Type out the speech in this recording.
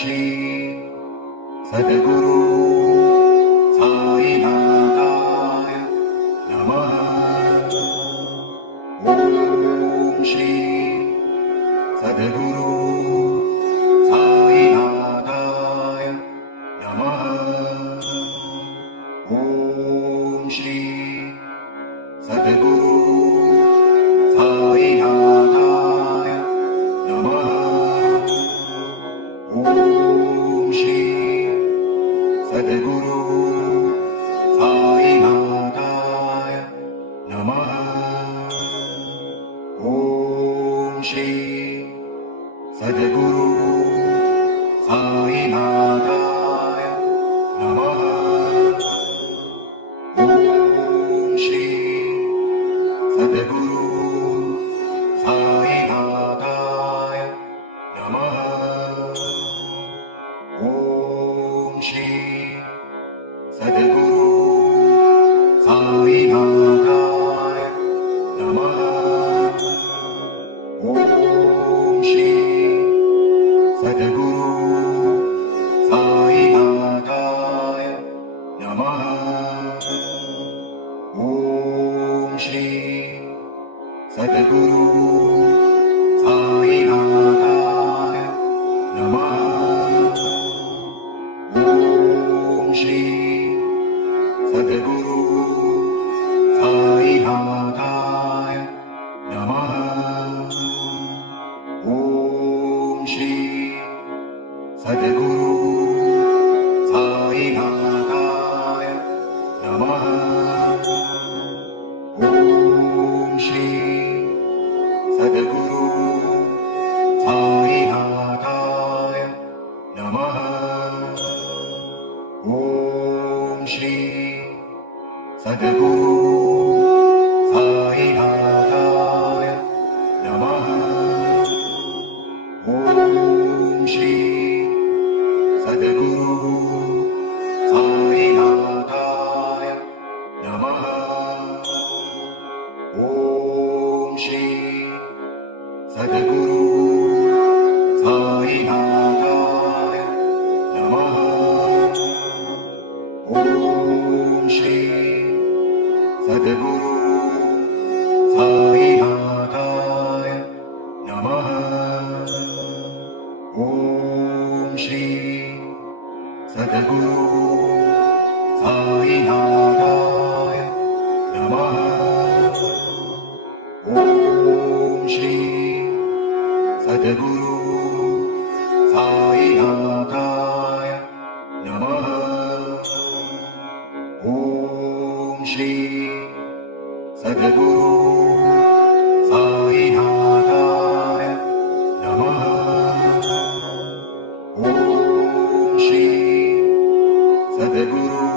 श्री सद्गुरु साईनाथाय नमः। ओम श्री सद्गुरु साईनाथाय नमः। ओम श्री सद्गुरु साईनाथाय नमः। ओम श्री सद्गुरु साईनाथाय नमः। ओम श्री सद्गुरु साईनाथाय नमः। ओम श्री सद्गुरु साईनाथाय नमः। ओम श्री सद्गुरु साईनाथाय नमः। ओम श्री सद्गुरु साईनाथाय नमः। ओम श्री सद्गुरु साईनाथाय नमः। ओम श्री सद्गुरु साईनाथाय नमः। ओम श्री सद्गुरु साईनाथाय नमः। ओम श्री सद्गुरु साईनाथाय नमः। ओम श्री सद्गुरु साईनाथाय नमः। ओम श्री सद्गुरु साईनाथाय नमः। ओम श्री सद्गुरु साईनाथाय नमः। ओम श्री सद्गुरु साईनाथाय नमः। ओम श्री सद्गुरु साईनाथाय नमः। ओम श्री सद्गुरु साईनाथाय नमः। ओम श्री सद्गुरु साईनाथाय नमः। ओम श्री सद्गुरु